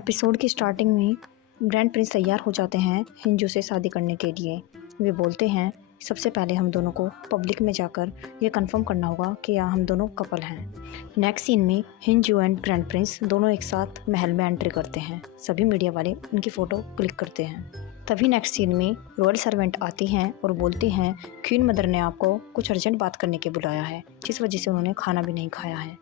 Episode की starting में grand Prince तैयार हो जाते हैं हिंजू से शादी करने के लिए। वे बोलते हैं सबसे पहले हम दोनों को पब्लिक में जाकर ये कंफर्म करना होगा कि या हम दोनों कपल हैं। नेक्स्ट सीन में हिंजू एंड ग्रैंड प्रिंस दोनों एक साथ महल में एंट्री करते हैं। सभी मीडिया वाले उनकी फ़ोटो क्लिक करते हैं। तभी नेक्स्ट सीन में रॉयल सर्वेंट आती हैं और बोलती हैं क्वीन मदर ने आपको कुछ अर्जेंट बात करने के बुलाया है, जिस वजह से उन्होंने खाना भी नहीं खाया है।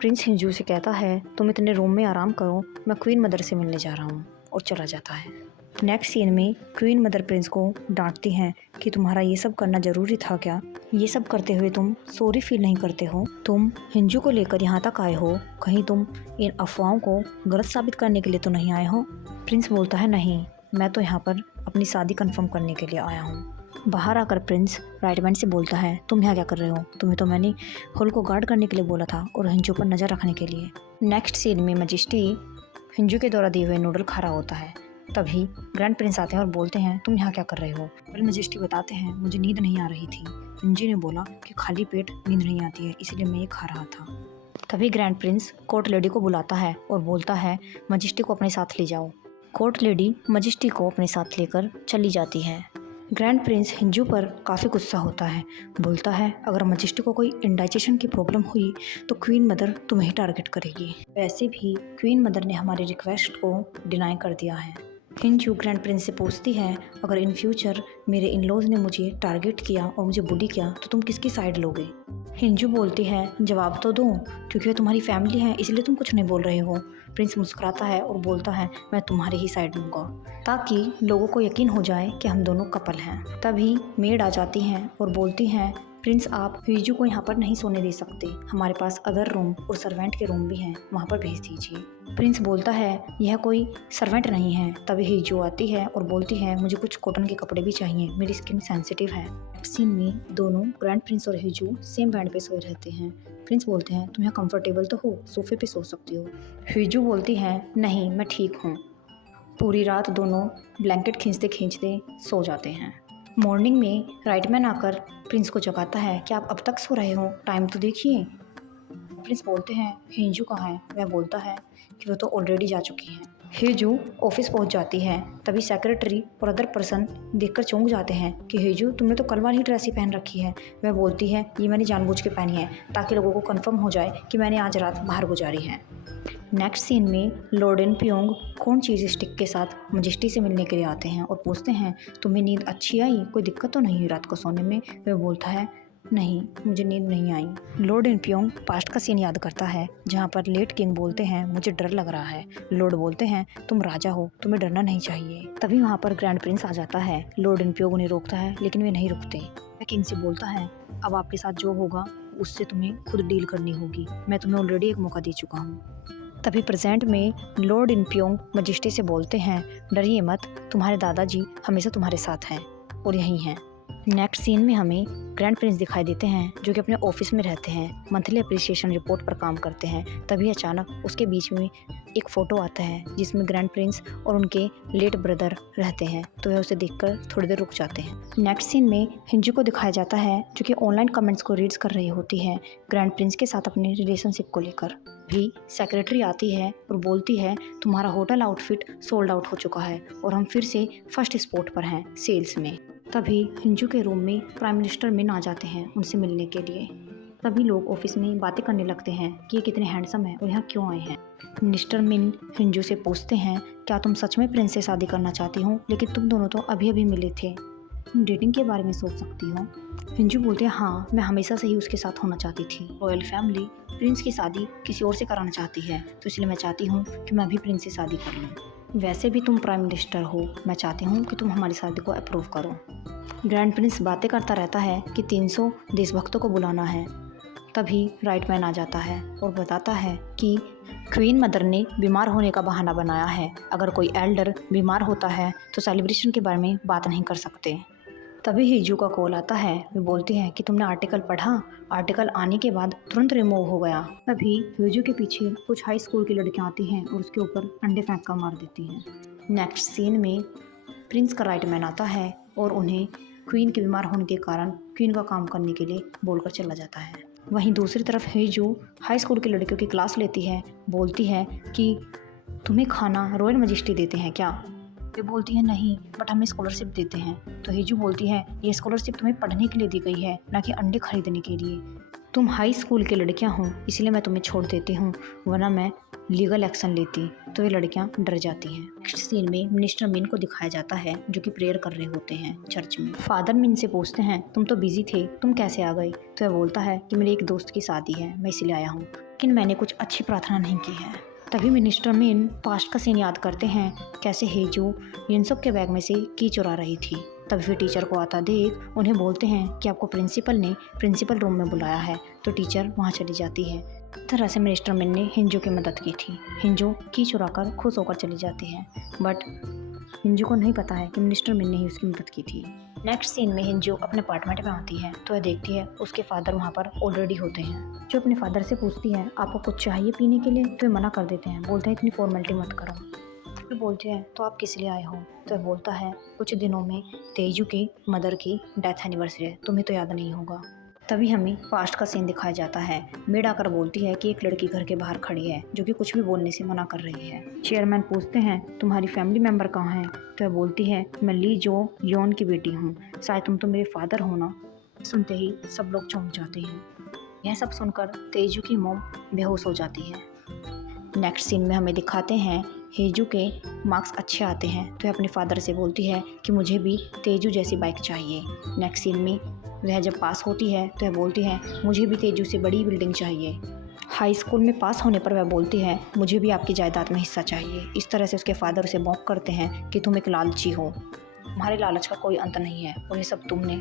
प्रिंस हिंजू से कहता है तुम इतने रूम में आराम करो, मैं क्वीन मदर से मिलने जा रहा हूँ, और चला जाता है। नेक्स्ट सीन में क्वीन मदर प्रिंस को डांटती हैं कि तुम्हारा ये सब करना ज़रूरी था क्या? ये सब करते हुए तुम सॉरी फील नहीं करते हो? तुम हिंजू को लेकर यहाँ तक आए हो, कहीं तुम इन अफवाहों को गलत साबित करने के लिए तो नहीं आए हो? प्रिंस बोलता है नहीं, मैं तो यहाँ पर अपनी शादी कंफर्म करने के लिए आया हूँ। बाहर आकर प्रिंस राइटमैन से बोलता है तुम यहाँ क्या कर रहे हो? तुम्हें तो मैंने हॉल को गार्ड करने के लिए बोला था और हिंजू पर नज़र रखने के लिए। नेक्स्ट सीन में मजिस्ट्री हिंजू के द्वारा दिए हुए नूडल खा रहा होता है। तभी ग्रैंड प्रिंस आते हैं और बोलते हैं तुम यहाँ क्या कर रहे हो? फिर मजिस्ट्री बताते हैं मुझे नींद नहीं आ रही थी। हिंजू ने बोला कि खाली पेट नींद नहीं आती है, इसलिए मैं ये खा रहा था। तभी ग्रैंड प्रिंस कोर्ट लेडी को बुलाता है और बोलता है मजिस्ट्री को अपने साथ ले जाओ। कोर्ट लेडी मजिस्ट्री को अपने साथ लेकर चली जाती है। ग्रैंड प्रिंस हिंजू पर काफ़ी गुस्सा होता है, बोलता है अगर मजिस्ट्री को कोई इंडाइजेशन की प्रॉब्लम हुई तो क्वीन मदर तुम्हें ही टारगेट करेगी। वैसे भी क्वीन मदर ने हमारी रिक्वेस्ट को डिनाई कर दिया है। हिंजू ग्रैंड प्रिंस से पूछती है अगर इन फ्यूचर मेरे इन लॉज ने मुझे टारगेट किया और मुझे बुली किया तो तुम किसकी साइड लोगे? हिंजू बोलती है जवाब तो दो, क्योंकि वो तुम्हारी फैमिली है इसलिए तुम कुछ नहीं बोल रहे हो। प्रिंस मुस्कुराता है और बोलता है मैं तुम्हारी ही साइड लूँगा, ताकि लोगों को यकीन हो जाए कि हम दोनों कपल हैं। तभी मेड आ जाती हैं और बोलती हैं प्रिंस आप हिंजू को यहाँ पर नहीं सोने दे सकते, हमारे पास अदर रूम और सर्वेंट के रूम भी हैं, वहाँ पर भेज दीजिए। प्रिंस बोलता है यह कोई सर्वेंट नहीं है। तभी हिंजू आती है और बोलती है मुझे कुछ कॉटन के कपड़े भी चाहिए, मेरी स्किन सेंसिटिव है। सीन में दोनों ग्रैंड प्रिंस और हिंजू सेम बेड पे सोए रहते हैं। प्रिंस बोलते हैं तुम यहाँ कंफर्टेबल तो हो, सोफे पे सो सकती हो। हिंजू बोलती है नहीं मैं ठीक हूँ। पूरी रात दोनों ब्लैंकेट खींचते खींचते सो जाते हैं। मॉर्निंग में राइटमैन आकर प्रिंस को जगाता है कि आप अब तक सो रहे हो, टाइम तो देखिए। प्रिंस बोलते हैं हिंजू कहाँ है? वह बोलता है कि वो तो ऑलरेडी जा चुकी है। हिंजू ऑफिस पहुंच जाती है। तभी सेक्रेटरी और अदर पर्सन देखकर चौंक जाते हैं कि हिंजू तुमने तो कल वाली ड्रेस ही पहन रखी है। वह बोलती है ये मैंने जानबूझ के पहनी है ताकि लोगों को कंफर्म हो जाए कि मैंने आज रात बाहर गुजारी है। नेक्स्ट सीन में लॉर्ड इन प्योंग खून चीज स्टिक के साथ मजिस्ट्री से मिलने के लिए आते हैं और पूछते हैं तुम्हें नींद अच्छी आई, कोई दिक्कत तो नहीं हुई रात को सोने में? वह बोलता है नहीं मुझे नींद नहीं आई। लॉर्ड इन प्योंग पास्ट का सीन याद करता है जहाँ पर लेट किंग बोलते हैं मुझे डर लग रहा है। लॉर्ड बोलते हैं तुम राजा हो, तुम्हें डरना नहीं चाहिए। तभी वहाँ पर ग्रैंड प्रिंस आ जाता है। लॉर्ड इन प्योंग उन्हें रोकता है लेकिन वे नहीं रुकते। वह किंग से बोलता है अब आपके साथ जो होगा उससे तुम्हें खुद डील करनी होगी, मैं तुम्हें ऑलरेडी एक मौका दे चुका हूँ। तभी प्रेजेंट में लॉर्ड इन प्योंग मजिस्ट्री से बोलते हैं डरिए मत, तुम्हारे दादाजी हमेशा तुम्हारे साथ हैं और यहीं हैं। नेक्स्ट सीन में हमें ग्रैंड प्रिंस दिखाई देते हैं जो कि अपने ऑफिस में रहते हैं, मंथली अप्रिसिएशन रिपोर्ट पर काम करते हैं। तभी अचानक उसके बीच में एक फ़ोटो आता है जिसमें ग्रैंड प्रिंस और उनके लेट ब्रदर रहते हैं, तो वह उसे देखकर थोड़ी देर रुक जाते हैं। नेक्स्ट सीन में हिंजू को दिखाया जाता है जो कि ऑनलाइन कमेंट्स को रीड्स कर रही होती है ग्रैंड प्रिंस के साथ अपने रिलेशनशिप को लेकर। भी सेक्रेटरी आती है और बोलती है तुम्हारा होटल आउटफिट सोल्ड आउट हो चुका है और हम फिर से फर्स्ट स्पॉट पर हैं सेल्स में। तभी हिंजू के रूम में प्राइम मिनिस्टर मिन आ जाते हैं उनसे मिलने के लिए। तभी लोग ऑफिस में बातें करने लगते हैं कि ये कितने हैंडसम हैं और यहाँ क्यों आए हैं। मिनिस्टर मिन हिंजू से पूछते हैं क्या तुम सच में प्रिंस से शादी करना चाहती हो? लेकिन तुम दोनों तो अभी अभी मिले थे, तुम डेटिंग के बारे में सोच सकती हो। हिंजू बोलते हैं हाँ मैं हमेशा से ही उसके साथ होना चाहती थी। रॉयल फैमिली प्रिंस की शादी किसी और से कराना चाहती है तो इसलिए मैं चाहती हूँ कि मैं भी प्रिंस से शादी कर लूँ। वैसे भी तुम प्राइम मिनिस्टर हो, मैं चाहती हूँ कि तुम हमारी शादी को अप्रूव करो। ग्रैंड प्रिंस बातें करता रहता है कि 300 देशभक्तों को बुलाना है। तभी राइटमैन आ जाता है और बताता है कि क्वीन मदर ने बीमार होने का बहाना बनाया है, अगर कोई एल्डर बीमार होता है तो सेलिब्रेशन के बारे में बात नहीं कर सकते। तभी हिंजू का कॉल आता है। वे बोलती हैं कि तुमने आर्टिकल पढ़ा? आर्टिकल आने के बाद तुरंत रिमूव हो गया। तभी हिंजू के पीछे कुछ हाई स्कूल की लड़कियां आती हैं और उसके ऊपर अंडे फेंक कर मार देती हैं। नेक्स्ट सीन में प्रिंस का राइटमैन आता है और उन्हें क्वीन के बीमार होने के कारण क्वीन का काम करने के लिए बोलकर चला जाता है। वहीं दूसरी तरफ हिंजू हाई स्कूल की लड़कियों की क्लास लेती है, बोलती है कि तुम्हें खाना रॉयल मैजेस्टी देते हैं क्या? वे बोलती है नहीं, बट हमें स्कॉलरशिप देते हैं। तो हिजू बोलती है ये स्कॉलरशिप तुम्हें पढ़ने के लिए दी गई है, ना कि अंडे खरीदने के लिए। तुम हाई स्कूल की लड़कियां हो, इसलिए मैं तुम्हें छोड़ देती हूँ, वरना मैं लीगल एक्शन लेती। तो ये लड़कियां डर जाती हैं। नेक्स्ट सीन में मिनिस्टर मिन को दिखाया जाता है जो कि प्रेयर कर रहे होते हैं चर्च में। फादर मिन से पूछते हैं तुम तो बिजी थे, तुम कैसे आ गए? तो वह बोलता है कि मेरे एक दोस्त की शादी है, मैं इसलिए आया हूँ, लेकिन मैंने कुछ अच्छी प्रार्थना नहीं की है। तभी मिनिस्टर मिन पास्ट का सीन याद करते हैं, कैसे हेजू युनसुक के बैग में से की चुरा रही थी। तभी फिर टीचर को आता देख उन्हें बोलते हैं कि आपको प्रिंसिपल ने प्रिंसिपल रूम में बुलाया है। तो टीचर वहाँ चली जाती है। इस तरह से मिनिस्टर मिन ने हिंजू की मदद की थी। हिंजू की चुरा कर खुश होकर चली जाती है, बट हिंजू को नहीं पता है कि मिनिस्टर मिन ने ही उसकी मदद की थी। नेक्स्ट सीन में हिंजू अपने अपार्टमेंट में आती है तो वह देखती है उसके फादर वहाँ पर ऑलरेडी होते हैं। जो अपने फादर से पूछती है आपको कुछ चाहिए पीने के लिए, तो वे मना कर देते हैं, बोलते हैं इतनी फॉर्मेलिटी मत करो। फिर बोलते हैं तो आप किस लिए आए हो? तो वह बोलता है कुछ दिनों में तेजू की मदर की डेथ एनिवर्सरी है, तुम्हें तो याद नहीं होगा। तभी हमें पास्ट का सीन दिखाया जाता है। मेड आकर बोलती है कि एक लड़की घर के बाहर खड़ी है जो कि कुछ भी बोलने से मना कर रही है। चेयरमैन पूछते हैं तुम्हारी फैमिली मेंबर कहाँ है? तो वह बोलती है मैं ली जो योन की बेटी हूँ, शायद तुम तो मेरे फादर हो ना। सुनते ही सब लोग चौंक जाते हैं। यह सब सुनकर तेजू की मोम बेहोश हो जाती है। नेक्स्ट सीन में हमें दिखाते हैं हेजू के मार्क्स अच्छे आते हैं तो वह अपने फादर से बोलती है कि मुझे भी तेजू जैसी बाइक चाहिए। नेक्स्ट सीन में वह जब पास होती है तो वह बोलती है मुझे भी तेजू से बड़ी बिल्डिंग चाहिए। हाई स्कूल में पास होने पर वह बोलती है मुझे भी आपकी जायदाद में हिस्सा चाहिए। इस तरह से उसके फादर उसे मौक करते हैं कि तुम एक लालची हो, तुम्हारे लालच का कोई अंत नहीं है और ये सब तुमने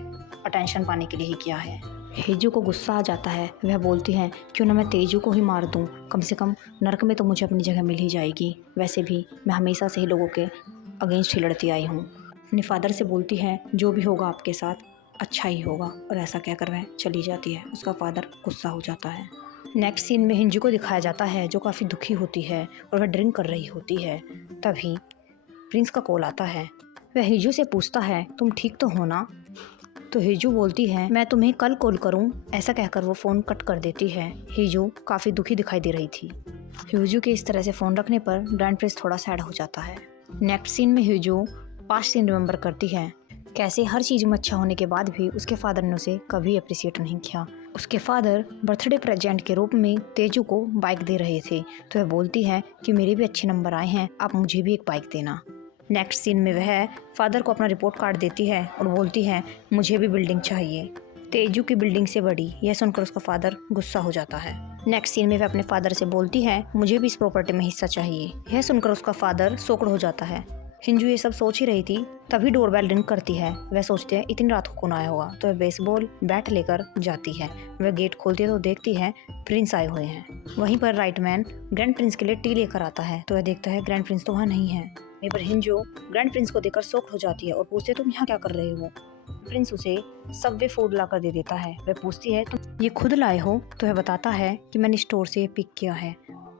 अटेंशन पाने के लिए ही किया है। हेजू को गुस्सा आ जाता है। वह बोलती हैं क्यों ना मैं तेजू को ही मार दूं, कम से कम नर्क में तो मुझे अपनी जगह मिल ही जाएगी। वैसे भी मैं हमेशा से ही लोगों के अगेंस्ट ही लड़ती आई हूँ। अपने फादर से बोलती है जो भी होगा आपके साथ अच्छा ही होगा, और ऐसा कहकर वह चली जाती है। उसका फादर गुस्सा हो जाता है। नेक्स्ट सीन में हिंजू को दिखाया जाता है जो काफ़ी दुखी होती है और वह ड्रिंक कर रही होती है। तभी प्रिंस का कॉल आता है। वह हिजू से पूछता है तुम ठीक तो हो ना? तो हिजू बोलती है मैं तुम्हें कल कॉल करूं। ऐसा कहकर वो फ़ोन कट कर देती है। हिजू काफ़ी दुखी दिखाई दे रही थी। हिजू के इस तरह से फ़ोन रखने पर ग्रैंड प्रिंस थोड़ा सैड हो जाता है। नेक्स्ट सीन में हिजू पास्ट सीन रिमेंबर करती है, कैसे हर चीज़ में अच्छा होने के बाद भी उसके फादर ने उसे कभी अप्रिशिएट नहीं किया। उसके फादर बर्थडे प्रेजेंट के रूप में तेजू को बाइक दे रहे थे तो वह बोलती है कि मेरे भी अच्छे नंबर आए हैं, आप मुझे भी एक बाइक देना। नेक्स्ट सीन में वह फादर को अपना रिपोर्ट कार्ड देती है और बोलती है मुझे भी बिल्डिंग चाहिए, तेजू की बिल्डिंग से बड़ी। यह सुनकर उसका फादर गुस्सा हो जाता है। नेक्स्ट सीन में वह अपने फादर से बोलती है मुझे भी इस प्रॉपर्टी में हिस्सा चाहिए। यह सुनकर उसका फादर सोकड़ हो जाता है। हिंजू ये सब सोच ही रही थी, तभी डोरबेल रिंग करती है। वह सोचते हैं इतनी रात को कौन आया होगा, तो वह बेसबॉल बैट लेकर जाती है। वह गेट खोलती है तो देखती है प्रिंस आए हुए हैं। वहीं पर राइटमैन ग्रैंड प्रिंस के लिए टी लेकर आता है तो वह देखता है ग्रैंड प्रिंस तो वहाँ नहीं है। वहीं पर हिंजू ग्रैंड प्रिंस को देखकर शॉक हो जाती है और पूछती है तुम यहाँ क्या कर रहे हो? प्रिंस उसे सबवे फूड ला कर दे देता है। वह पूछती है तुम ये खुद लाए हो? तो वह बताता है कि मैंने स्टोर से पिक किया है।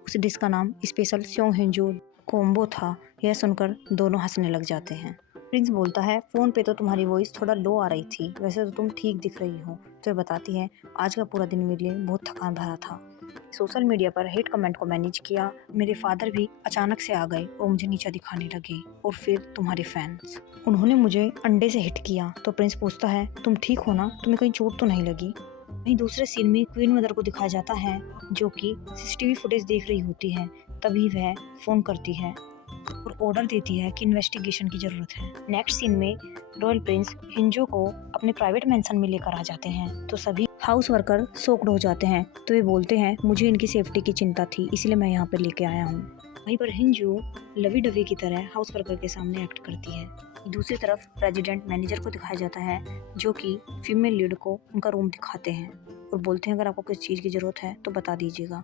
उस डिश का नाम स्पेशल स्यों हिंजू कोम्बो था। यह सुनकर दोनों हंसने लग जाते हैं। प्रिंस बोलता है फ़ोन पे तो तुम्हारी वॉइस थोड़ा लो आ रही थी, वैसे तो तुम ठीक दिख रही हो। तो वह बताती है आज का पूरा दिन मेरे लिए बहुत थकान भरा था। सोशल मीडिया पर हेट कमेंट को मैनेज किया, मेरे फादर भी अचानक से आ गए और मुझे नीचा दिखाने लगे, और फिर तुम्हारे फैंस उन्होंने मुझे अंडे से हिट किया। तो प्रिंस पूछता है तुम ठीक हो ना, तुम्हें कहीं चोट तो नहीं लगी? वहीं दूसरे सीन में क्वीन मदर को दिखाया जाता है जो कि सीसीटीवी फुटेज देख रही होती है। तभी वह फ़ोन करती है और ऑर्डर देती है कि इन्वेस्टिगेशन की ज़रूरत है। नेक्स्ट सीन में रॉयल प्रिंस हिंजू को अपने प्राइवेट मेंशन में लेकर आ जाते हैं तो सभी हाउस वर्कर शॉक्ड हो जाते हैं। तो ये बोलते हैं मुझे इनकी सेफ्टी की चिंता थी, इसलिए मैं यहाँ पर लेके आया हूँ। वहीं पर हिंजू लवी डवी की तरह हाउस वर्कर के सामने एक्ट करती है। दूसरी तरफ प्रेसिडेंट मैनेजर को दिखाया जाता है जो कि फीमेल लीड को उनका रूम दिखाते हैं और बोलते हैं अगर आपको किस चीज़ की ज़रूरत है तो बता दीजिएगा।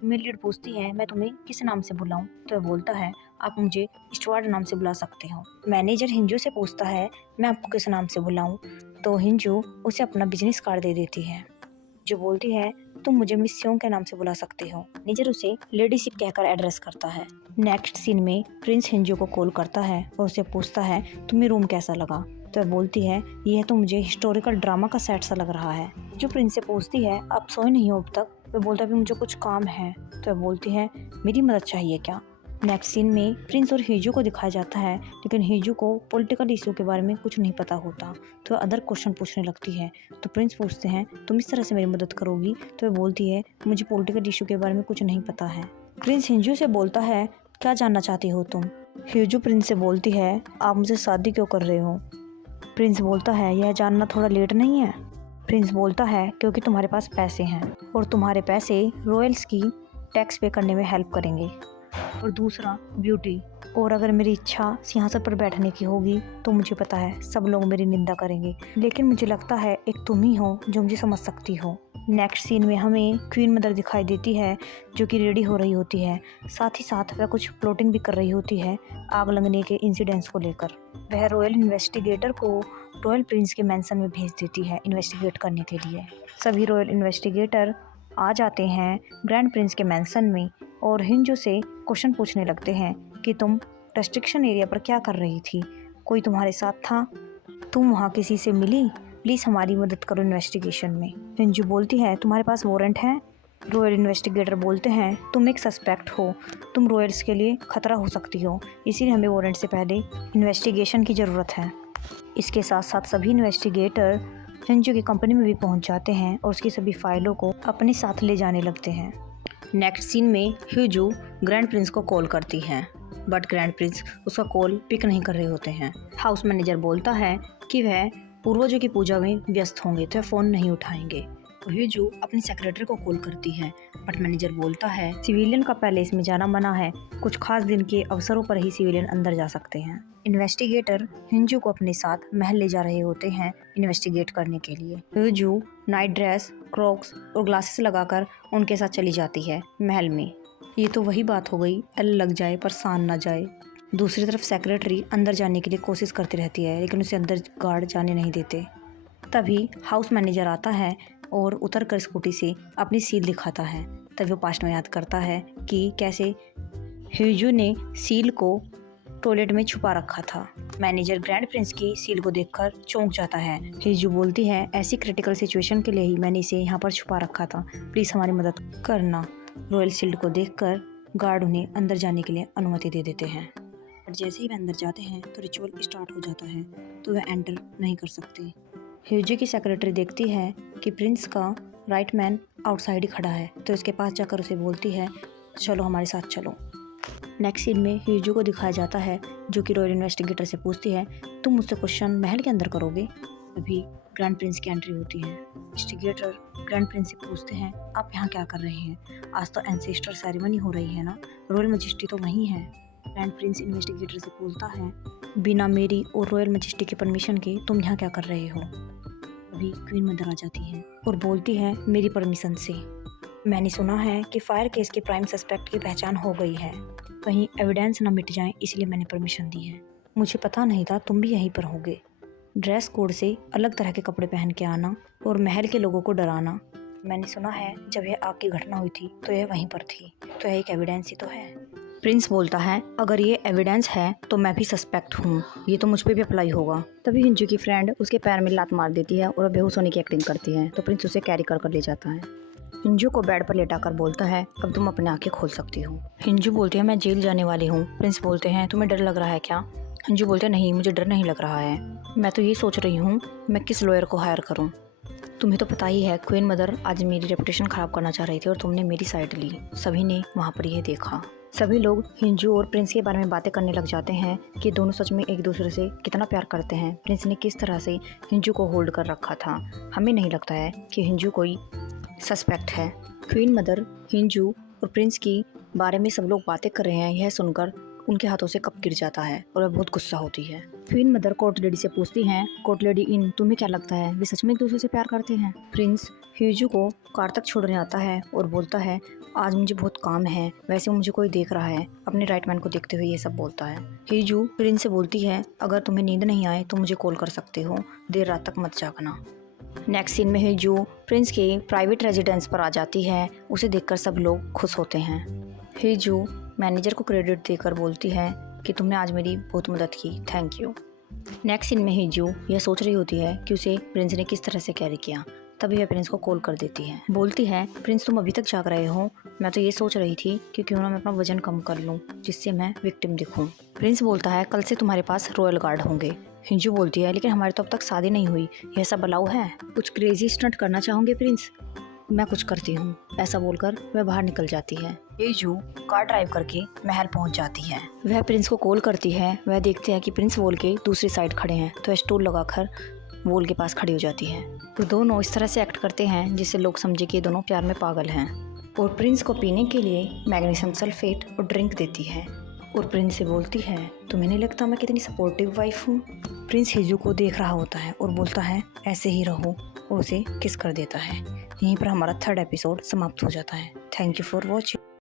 फीमेल लीड पूछती है मैं तुम्हें किस नाम से बुलाऊं? तो वह बोलता है आप मुझे स्टुअर्ट नाम से बुला सकते हो। मैनेजर हिंजू से पूछता है मैं आपको किस नाम से बुलाऊं? तो हिंजू उसे अपना बिजनेस कार्ड दे देती है जो बोलती है तुम मुझे मिस स्योंग के नाम से बुला सकते हो। मैनेजर उसे लेडीशिप कहकर एड्रेस करता है। नेक्स्ट सीन में प्रिंस हिंजू को कॉल करता है और उसे पूछता है तुम्हें रूम कैसा लगा? तो वह बोलती है यह तो मुझे हिस्टोरिकल ड्रामा का सेट सा लग रहा है। जो प्रिंस से पूछती है आप सोए नहीं हो अब तक? वह बोलता है मुझे कुछ काम है। तो वह बोलती है मेरी मदद चाहिए क्या? नेक्स्ट सीन में प्रिंस और हीजू को दिखाया जाता है, लेकिन हीजू को पॉलिटिकल इशू के बारे में कुछ नहीं पता होता, तो वह अदर क्वेश्चन पूछने लगती है। तो प्रिंस पूछते हैं तुम इस तरह से मेरी मदद करोगी, तो वह बोलती है मुझे पॉलिटिकल इशू के बारे में कुछ नहीं पता है। प्रिंस हीजू से बोलता है क्या जानना चाहती हो तुम। हीजू प्रिंस से बोलती है आप मुझसे शादी क्यों कर रहे हो। प्रिंस बोलता है यह जानना थोड़ा लेट नहीं है। प्रिंस बोलता है क्योंकि तुम्हारे पास पैसे हैं और तुम्हारे पैसे रॉयल्स की टैक्स पे करने में हेल्प करेंगे, और दूसरा ब्यूटी, और अगर मेरी इच्छा सिंहासन पर बैठने की होगी तो मुझे पता है सब लोग मेरी निंदा करेंगे, लेकिन मुझे लगता है एक तुम ही हो जो मुझे समझ सकती हो। नेक्स्ट सीन में हमें क्वीन मदर दिखाई देती है जो कि रेडी हो रही होती है, साथ ही साथ वह कुछ प्लॉटिंग भी कर रही होती है आग लगने के इंसिडेंट्स को लेकर। वह रॉयल इन्वेस्टिगेटर को रॉयल प्रिंस के मैंसन में भेज देती है इन्वेस्टिगेट करने के लिए। सभी रॉयल इन्वेस्टिगेटर आ जाते हैं ग्रैंड प्रिंस के मैंसन में और हिंजू से क्वेश्चन पूछने लगते हैं कि तुम रेस्ट्रिक्शन एरिया पर क्या कर रही थी, कोई तुम्हारे साथ था, तुम वहाँ किसी से मिली, प्लीज़ हमारी मदद करो इन्वेस्टिगेशन में। हिंजू बोलती है तुम्हारे पास वारंट है। रॉयल इन्वेस्टिगेटर बोलते हैं तुम एक सस्पेक्ट हो, तुम रॉयल्स के लिए खतरा हो सकती हो, इसीलिए हमें वारंट से पहले इन्वेस्टिगेशन की ज़रूरत है। इसके साथ साथ सभी इन्वेस्टिगेटर हिंजू की कंपनी में भी पहुंच जाते हैं और उसकी सभी फाइलों को अपने साथ ले जाने लगते हैं। नेक्स्ट सीन में हिंजू ग्रैंड प्रिंस को कॉल करती है, बट ग्रैंड प्रिंस उसका कॉल पिक नहीं कर रहे होते हैं। हाउस मैनेजर बोलता है कि वह पूर्वजों की पूजा में व्यस्त होंगे तो वह फ़ोन नहीं उठाएंगे। तो हिंजू अपनी सेक्रेटरी को कॉल करती है, बट मैनेजर बोलता है सिविलियन का पैलेस में जाना मना है, कुछ खास दिन के अवसरों पर ही सिविलियन अंदर जा सकते हैं। इन्वेस्टिगेटर हिंजू को अपने साथ महल ले जा रहे होते हैं इन्वेस्टिगेट करने के लिए। हिंजू नाइट ड्रेस, क्रॉक्स और ग्लासेस लगाकर उनके साथ चली जाती है महल में। ये तो वही बात हो गई, एल लग जाए पर सान ना जाए। दूसरी तरफ सेक्रेटरी अंदर जाने के लिए कोशिश करती रहती है, लेकिन उसे अंदर गार्ड जाने नहीं देते। तभी हाउस मैनेजर आता है और उतर कर स्कूटी से अपनी सील दिखाता है। तभी वो पास्ट में याद करता है कि कैसे हिंजू ने सील को टॉयलेट में छुपा रखा था। मैनेजर ग्रैंड प्रिंस की सील को देखकर चौंक जाता है। हिंजू बोलती है ऐसी क्रिटिकल सिचुएशन के लिए ही मैंने इसे यहाँ पर छुपा रखा था, प्लीज़ हमारी मदद करना। रॉयल शील्ड को देखकर गार्ड उन्हें अंदर जाने के लिए अनुमति दे देते हैं, बट जैसे ही वे अंदर जाते हैं तो रिचुअल स्टार्ट हो जाता है, तो वे एंटर नहीं कर सकते। हिंजू की सेक्रेटरी देखती है कि प्रिंस का राइट मैन आउटसाइड ही खड़ा है, तो इसके पास जाकर उसे बोलती है चलो हमारे साथ चलो। नेक्स्ट सीन में हिंजू को दिखाया जाता है जो कि रॉयल इन्वेस्टिगेटर से पूछती है तुम मुझसे क्वेश्चन महल के अंदर करोगे। तभी ग्रैंड प्रिंस की एंट्री होती है। इन्वेस्टिगेटर ग्रैंड प्रिंस से पूछते हैं आप यहाँ क्या कर रहे हैं, आज तो एंसेस्टर सेरेमनी हो रही है ना, रॉयल मैजेस्टी तो वहीं है। ग्रैंड प्रिंस इन्वेस्टिगेटर से बोलता है बिना मेरी और रॉयल मैजेस्टी के परमिशन के तुम यहाँ क्या कर रहे हो। अभी क्वीन मदर आ जाती है और बोलती है मेरी परमिशन से। मैंने सुना है कि फायर केस के प्राइम सस्पेक्ट की पहचान हो गई है, कहीं एविडेंस ना मिट जाए, इसलिए मैंने परमिशन दी है। मुझे पता नहीं था तुम भी यहीं पर होगे। ड्रेस कोड से अलग तरह के कपड़े पहन के आना और महल के लोगों को डराना, मैंने सुना है जब यह आग की घटना हुई थी तो यह वहीं पर थी, तो यह एक एविडेंस ही तो है। प्रिंस बोलता है अगर ये एविडेंस है तो मैं भी सस्पेक्ट हूँ, ये तो मुझ पर भी अप्लाई होगा। तभी हिंजू की फ्रेंड उसके पैर में लात मार देती है और बेहोश होने की एक्टिंग करती है, तो प्रिंस उसे कैरी कर ले जाता है। हिंजू को बेड पर लेटाकर बोलता है अब तुम अपनी आंखें खोल सकती हो। हिंजू बोलती है मैं जेल जाने वाली हूँ। प्रिंस बोलते हैं तुम्हें डर लग रहा है क्या। हिंजू बोलते हैं नहीं मुझे डर नहीं लग रहा है, मैं तो ये सोच रही हूँ मैं किस लॉयर को हायर करूँ। तुम्हें तो पता ही है क्वीन मदर आज मेरी रेपुटेशन ख़राब करना चाह रही थी और तुमने मेरी साइड ली। सभी ने वहाँ पर यह देखा। सभी लोग हिंजू और प्रिंस के बारे में बातें करने लग जाते हैं कि दोनों सच में एक दूसरे से कितना प्यार करते हैं। प्रिंस ने किस तरह से हिंजू को होल्ड कर रखा था। हमें नहीं लगता है कि हिंजू कोई सस्पेक्ट है। क्वीन मदर हिंजू और प्रिंस की बारे में सब लोग बातें कर रहे हैं, यह सुनकर उनके हाथों से कप गिर जाता है और वह बहुत गुस्सा होती है। क्वीन मदर कोर्ट लेडी से पूछती हैं कोर्ट लेडी इन तुम्हें क्या लगता है वे सच में एक दूसरे से प्यार करते हैं। प्रिंस हिंजू को कार तक छोड़ने आता है और बोलता है आज मुझे बहुत काम है, वैसे मुझे कोई देख रहा है, अपने राइट मैन को देखते हुए ये सब बोलता है। हिंजू प्रिंस से बोलती है अगर तुम्हें नींद नहीं आए तो मुझे कॉल कर सकते हो, देर रात तक मत जागना। नेक्स्ट सीन में हिंजू प्रिंस के प्राइवेट रेजिडेंस पर आ जाती है, उसे देखकर सब लोग खुश होते हैं। हिंजू मैनेजर को क्रेडिट देकर बोलती है कि तुमने आज मेरी बहुत मदद की, थैंक यू। नेक्स्ट सीन में हिंजू यह सोच रही होती है कि उसे प्रिंस ने किस तरह से कैरी किया। तभी वह प्रिंस को कॉल कर देती है। बोलती है, प्रिंस तुम अभी तक जाग रहे हो? मैं तो ये सोच रही थी कि क्यों ना मैं अपना वजन कम कर लूँ जिससे मैं विक्टिम दिखूं। प्रिंस बोलता है, कल से तुम्हारे पास रॉयल गार्ड होंगे। हिंजू बोलती है, लेकिन हमारी तो अब तक शादी नहीं हुई, यह सब अलाउ है? कुछ क्रेजी स्टंट करना चाहोगे प्रिंस? मैं कुछ करती हूँ। ऐसा बोलकर वह बाहर निकल जाती है। हिंजू कार ड्राइव करके महल पहुंच जाती है। वह प्रिंस को कॉल करती है। वह देखते हैं कि प्रिंस वॉल के दूसरी साइड खड़े हैं, तो स्टूल लगाकर वॉल के पास खड़ी हो जाती है। तो दोनों इस तरह से एक्ट करते हैं जिससे लोग समझे कि दोनों प्यार में पागल हैं। और प्रिंस को पीने के लिए मैग्नीशियम सल्फेट और ड्रिंक देती है और प्रिंस से बोलती है, तुम्हें नहीं लगता मैं कितनी सपोर्टिव वाइफ हूँ? प्रिंस हिजू को देख रहा होता है और बोलता है, ऐसे ही रहो, और उसे किस कर देता है। यहीं पर हमारा 3rd एपिसोड समाप्त हो जाता है। Thank you for watching.